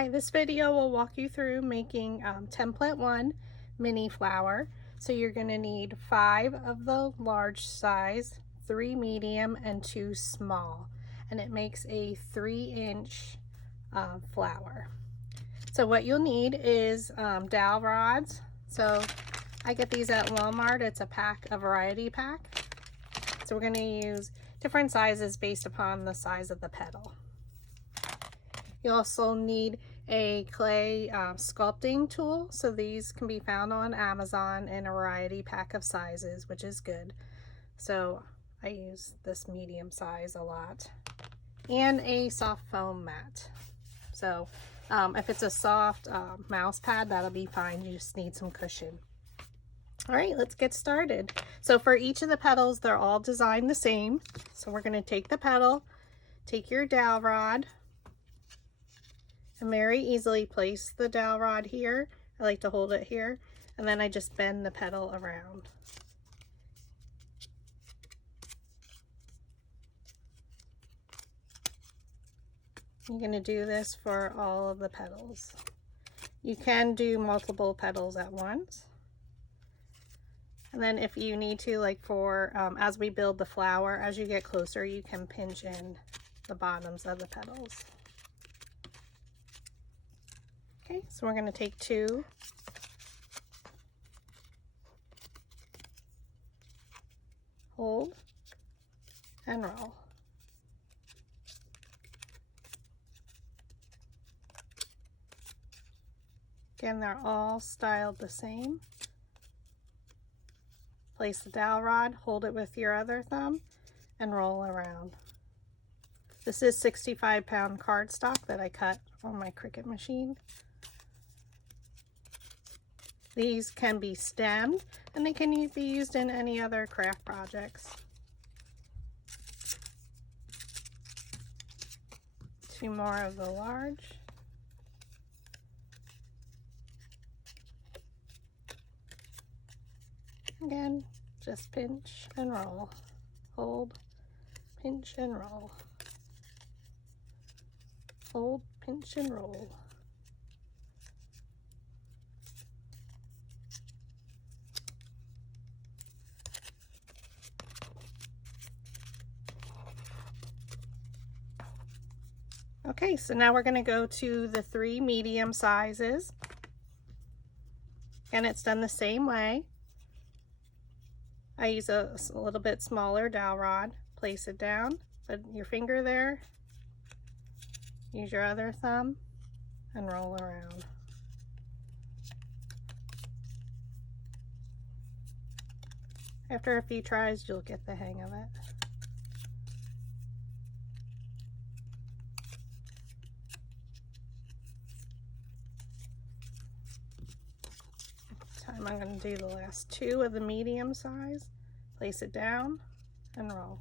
Hi, this video will walk you through making template 1 mini flower. So you're going to need 5 of the large size, 3 medium, and 2 small. And it makes a 3-inch flower. So what you'll need is dowel rods. So I get these at Walmart. It's a pack, a variety pack. So we're going to use different sizes based upon the size of the petal. You also need a clay sculpting tool. So these can be found on Amazon in a variety pack of sizes, which is good. So I use this medium size a lot. And a soft foam mat. So if it's a soft mouse pad, that'll be fine. You just need some cushion. All right, let's get started. So for each of the petals, they're all designed the same. So we're going to take the petal, take your dowel rod, and very easily place the dowel rod here. I like to hold it here, and then I just bend the petal around. You're going to do this for all of the petals. You can do multiple petals at once. And then if you need to, like for as we build the flower, as you get closer, you can pinch in the bottoms of the petals. Okay, so we're going to take 2. Hold and roll. Again, they're all styled the same. Place the dowel rod, hold it with your other thumb, and roll around. This is 65-pound cardstock that I cut on my Cricut machine. These can be stemmed, and they can be used in any other craft projects. 2 more of the large. Again, just pinch and roll. Hold, pinch and roll. Hold, pinch and roll. Okay, so now we're going to go to the 3 medium sizes. And it's done the same way. I use a little bit smaller dowel rod. Place it down, put your finger there, use your other thumb, and roll around. After a few tries, you'll get the hang of it. I'm going to do the last 2 of the medium size. Place it down and roll.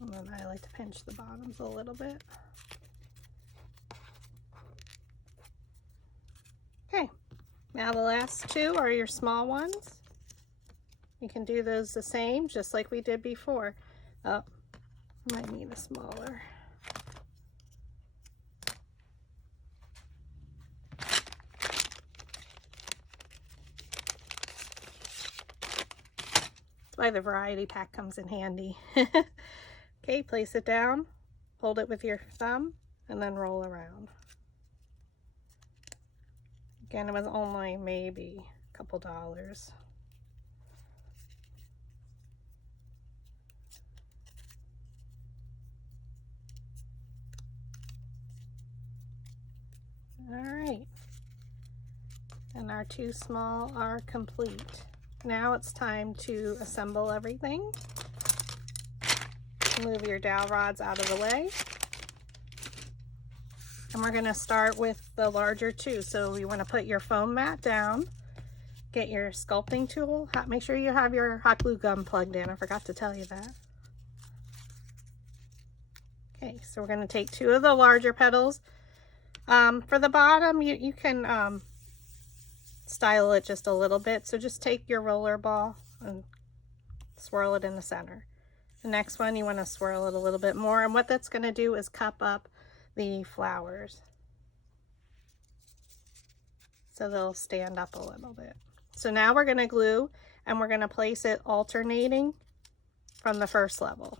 And then I like to pinch the bottoms a little bit. Okay, now the last 2 are your small ones. You can do those the same, just like we did before. Oh, I might need a smaller. That's why the variety pack comes in handy. Okay, place it down, hold it with your thumb, and then roll around. Again, it was only maybe a couple dollars. All right, and our 2 small are complete. Now it's time to assemble everything. Move your dowel rods out of the way. And we're going to start with the larger 2. So you want to put your foam mat down, get your sculpting tool. Make sure you have your hot glue gun plugged in. I forgot to tell you that. Okay, so we're going to take 2 of the larger petals. For the bottom, you can style it just a little bit. So just take your roller ball and swirl it in the center. The next one, you want to swirl it a little bit more. And what that's going to do is cup up the flowers, so they'll stand up a little bit. So now we're going to glue, and we're going to place it alternating from the first level.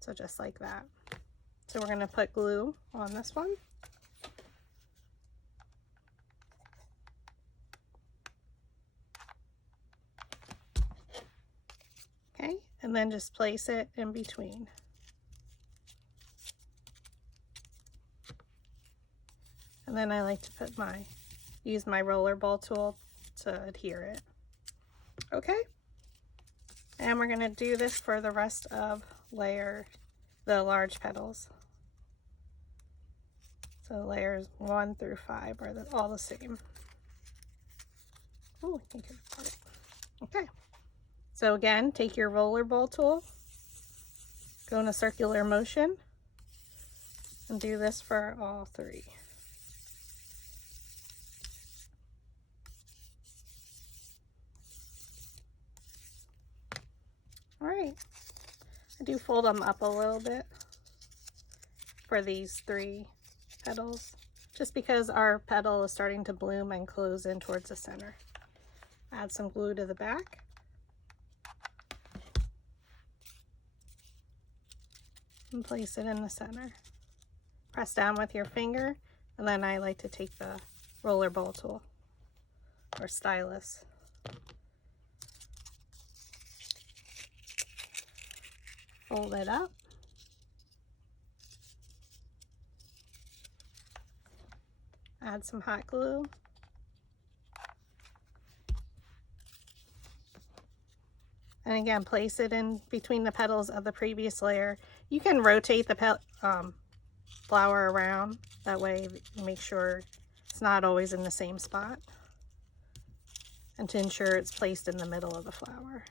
So just like that. So we're going to put glue on this one. Okay, and then just place it in between. And then I like to use my roller ball tool to adhere it. Okay, and we're going to do this for the rest of the large petals. So layers 1 through 5 are all the same. Oh, I think it's part. Okay, so again, take your roller ball tool, go in a circular motion, and do this for all 3. All right, I do fold them up a little bit for these 3 petals, just because our petal is starting to bloom and close in towards the center. Add some glue to the back. And place it in the center. Press down with your finger, and then I like to take the roller ball tool or stylus. Fold it up. Add some hot glue. And again, place it in between the petals of the previous layer. You can rotate the flower around. That way you make sure it's not always in the same spot. And to ensure it's placed in the middle of the flower.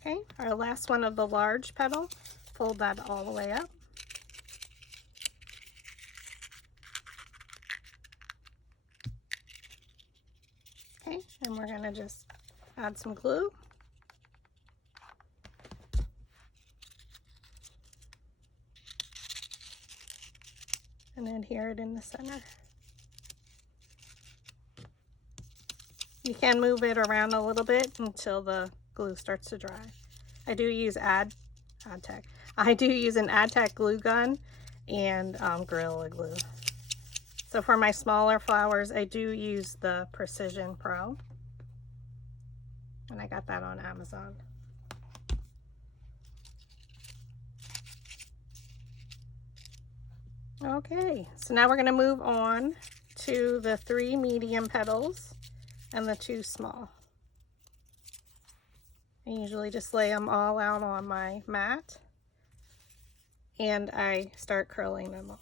Okay, our last one of the large petal, fold that all the way up. Okay, and we're going to just add some glue. And adhere it in the center. You can move it around a little bit until the glue starts to dry. I do use an AdTech glue gun and Gorilla Glue. So for my smaller flowers, I do use the Precision Pro, and I got that on Amazon. Okay, so now we're going to move on to the 3 medium petals and the 2 small. I usually just lay them all out on my mat, and I start curling them all.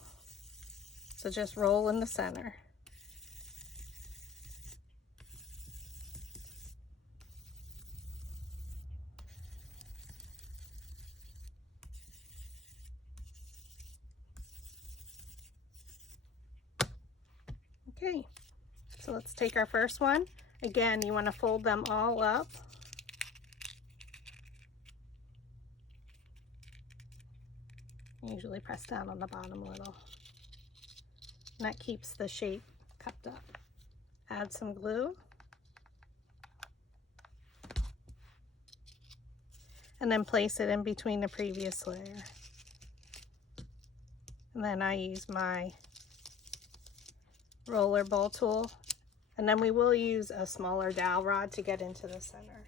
So just roll in the center. Okay, so let's take our first one. Again, you want to fold them all up. Usually press down on the bottom a little. And that keeps the shape cupped up. Add some glue. And then place it in between the previous layer. And then I use my roller ball tool. And then we will use a smaller dowel rod to get into the center.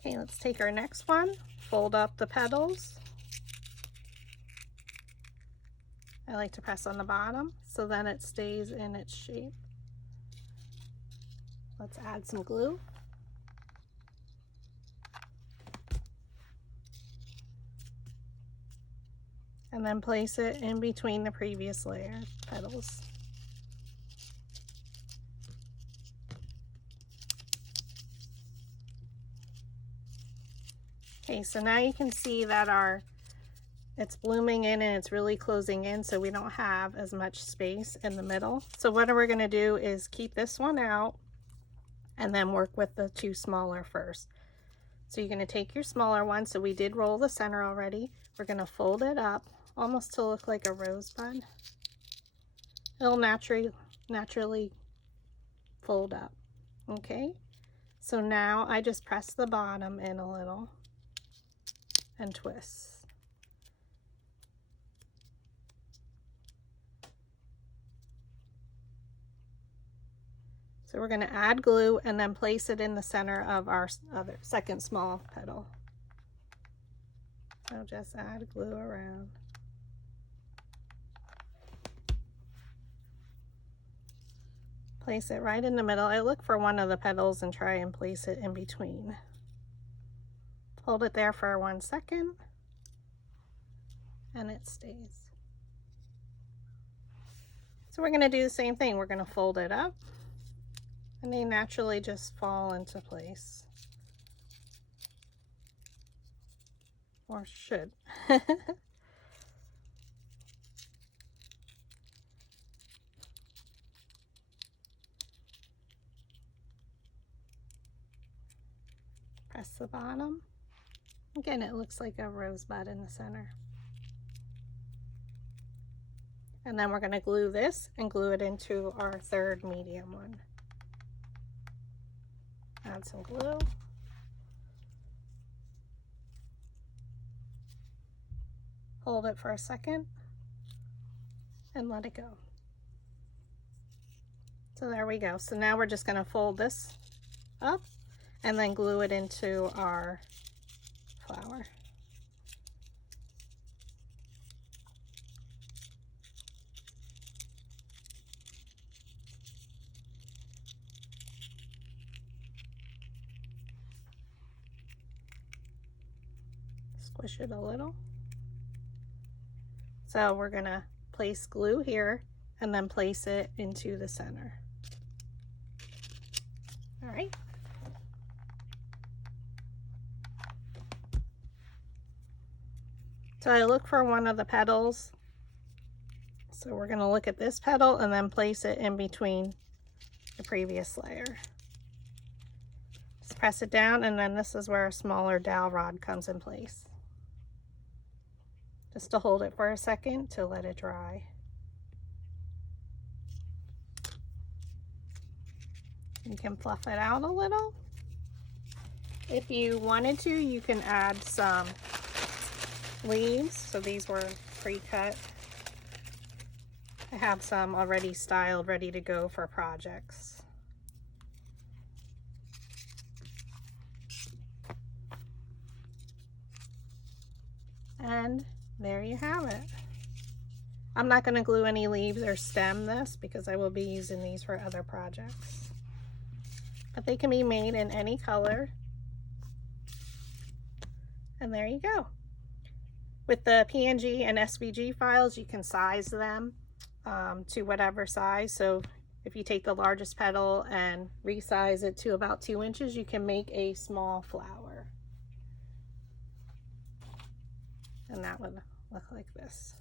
Okay, let's take our next one. Fold up the petals. I like to press on the bottom so then it stays in its shape. Let's add some glue. And then place it in between the previous layer petals. Okay, so now you can see that it's blooming in and it's really closing in, so we don't have as much space in the middle. So what we're going to do is keep this one out and then work with the two smaller first. So you're going to take your smaller one. So we did roll the center already. We're going to fold it up almost to look like a rosebud. It'll naturally fold up. Okay, so now I just press the bottom in a little and twist. So we're going to add glue and then place it in the center of our second small petal. So just add glue around. Place it right in the middle. I look for one of the petals and try and place it in between. Hold it there for 1 second and it stays. So we're going to do the same thing. We're going to fold it up and they naturally just fall into place. Or should. Press the bottom. Again, it looks like a rosebud in the center. And then we're going to glue this and glue it into our third medium one. Add some glue. Hold it for a second and let it go. So there we go. So now we're just going to fold this up and then glue it into our flower. Squish it a little. So we're going to place glue here and then place it into the center. All right. So I look for one of the petals. So we're going to look at this petal and then place it in between the previous layer. Just press it down and then this is where a smaller dowel rod comes in place. Just to hold it for a second to let it dry. You can fluff it out a little. If you wanted to, you can add some leaves. So these were pre-cut. I have some already styled, ready to go for projects. And there you have it. I'm not going to glue any leaves or stem this because I will be using these for other projects. But they can be made in any color. And there you go. With the PNG and SVG files, you can size them to whatever size. So if you take the largest petal and resize it to about 2 inches, you can make a small flower. And that would look like this.